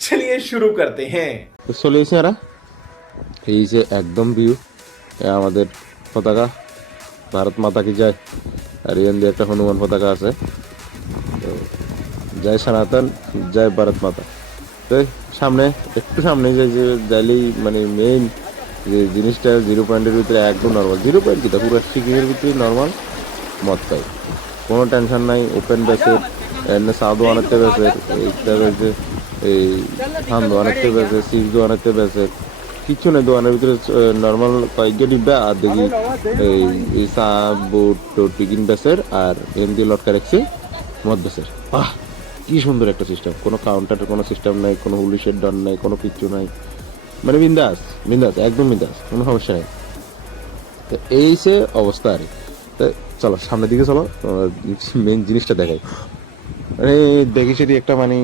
चलिए शुरू करते हैं। তো চলে এসে এরা এই যে একদম ভিউ আমাদের পতাকা ভারত মাতা কি যায় আর এখান দিয়ে একটা হনুমান পতাকা আছে তো জয় সনাতন জয় ভারত মাতা তো সামনে একটু সামনে যে যাইলেই মানে মেইন যে জিনিসটা 0 পয়েন্টের ভিতরে একদম নর্মাল 0 পয়েন্ট কি পুরো সিকিমের ভিতরে নর্মাল মদ পাই কোনো টেনশন নাই ওপেন বেসের এনে সাদু আনাতে বেসের এইটা বেসে এই ধান দোয়ানাতে বেসে সিজ দোয়ানাতে বেসের কিছু নেই দোকানের ভিতরে নর্মাল কয়েকটা ডিব্বা আর দেখি এই চা বুট টিকিন বেসের আর এমনি লটকা রাখছে মদ বেসের বাহ কি সুন্দর একটা সিস্টেম কোনো কাউন্টারের কোনো সিস্টেম নাই কোনো পুলিশের ডর নাই কোনো কিচ্ছু নাই মানে বিন্দাস বিন্দাস একদম বিন্দাস কোনো সমস্যা নেই তো এই সে অবস্থা আর তো চলো সামনের দিকে চলো মেন জিনিসটা দেখাই মানে দেখি সেটি একটা মানে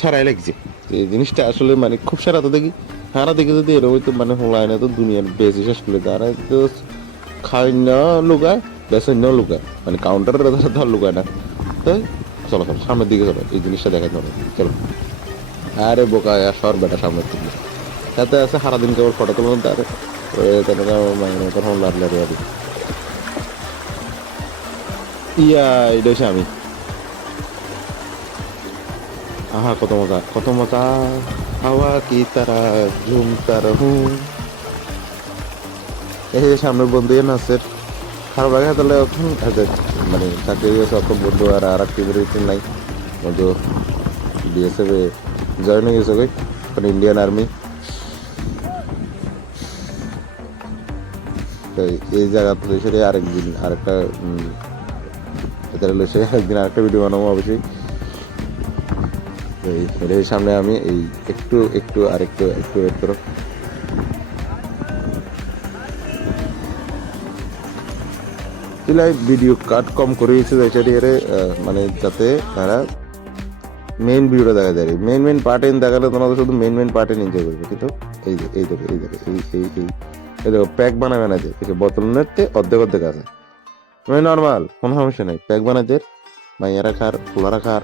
সারাই লাগছে এই জিনিসটা আসলে মানে খুব সারা তো দেখি হারা দেখে যদি এরকম তো মানে হলায় না তো দুনিয়ার বেশি শেষ করে তারা তো খাই না লুকায় বেসন না লুকায় মানে কাউন্টারের ধর লুকায় না তাই চলো চলো সামনের দিকে চলো এই জিনিসটা দেখাতে হবে চলো আরে বোকা সর বেটা সামনের দিকে তাতে আছে সারাদিন কেবল ফটো তুলবেন তার ইয়া এটা হচ্ছে আমি আহা কত মজা হাওয়া কি তারা ঝুমতা রহু এই যে সামনের বন্ধু নাচের খারাপ লাগে তাহলে এখন মানে চাকরি সব বন্ধু আর টিভির ভিতরে নাই বন্ধু বিএসএফ এ জয়েন হয়ে গেছে এখন ইন্ডিয়ান আর্মি এই জায়গাতে সেটা আরেকদিন আরেকটা একদিন আরেকটা ভিডিও বানাবো অবশ্যই এই সামনে আমি এই একটু আরেকটু ওয়েট করো ভিডিও কাট কম করে দিয়েছে মানে যাতে তারা মেইন ভিডিওটা দেখা যায় মেইন পার্টে দেখালে তোমাদের শুধু মেইন পার্টে এনজয় করবে কিন্তু এই দেখো প্যাক বানাবে না যে বোতলের অর্ধেক আছে মানে নর্মাল কোনো সমস্যা নেই প্যাক বানাতে মাইয়ারা খার ফুলারা খার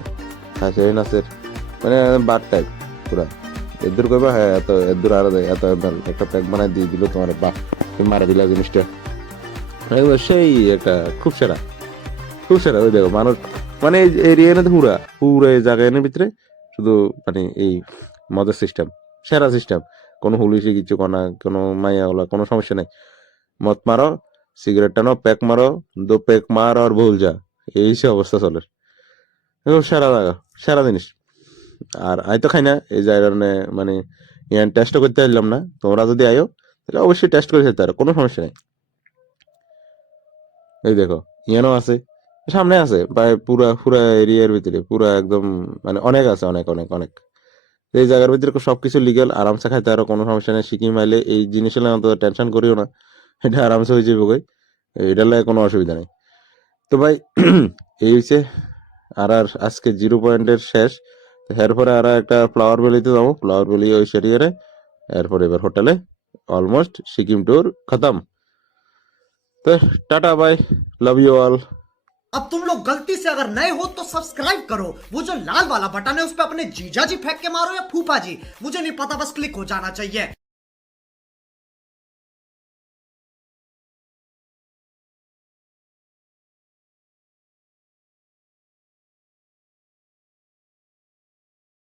খাসে নাচের মানে বাদ টাইপ পুরা এদুর করবা হ্যাঁ এত এদুর আরো এত একটা প্যাক বানাই দিয়ে দিল তোমার বাহ তুমি মারা দিলা জিনিসটা সেই একটা খুব সেরা ওই দেখো মানুষ মানে এরিয়া না পুরা এই জায়গা এনে ভিতরে শুধু মানে এই মজার সিস্টেম সেরা সিস্টেম কোনো হুলিশে কিছু কনা কোনো মাইয়া ওলা কোনো সমস্যা নেই মদ মারো সিগারেট টানো প্যাক মারো দো প্যাক মার আর ভুল যা এই সে অবস্থা চলে সেরা জায়গা সেরা জিনিস আর আই তো খাই না এই জায়গার মানে ইয়ান টেস্টও করতে পারলাম না তোমরা যদি আয়ো তাহলে অবশ্যই টেস্ট করে খেতে পারো কোনো সমস্যা নেই এই দেখো ইয়ানও আছে সামনে আছে প্রায় পুরা এরিয়ার ভিতরে পুরা একদম মানে অনেক আছে অনেক এই জায়গার ভিতরে সবকিছু লিগেল আরামসে খাইতে আরো কোনো সমস্যা নেই সিকিম আইলে এই জিনিস হলে অন্তত টেনশন করিও না এটা আরামসে হয়ে যাবে কই এটা লাগে কোনো অসুবিধা নেই তো ভাই এই হচ্ছে আর আজকে 0 পয়েন্টের শেষ এরপরে আর একটা ফ্লাওয়ার ভ্যালিতে যাবো ফ্লাওয়ার ভ্যালি ওই সেরিয়ারে এরপরে এবার হোটেলে অলমোস্ট সিকিম ট্যুর খতম তো tata bye love you all अब तुम लोग गलती से अगर नए हो तो सब्सक्राइब करो वो जो लाल वाला बटन है उस पर अपने जीजा जी फेंक के मारो या फूफा जी मुझे नहीं पता बस क्लिक हो जाना चाहिए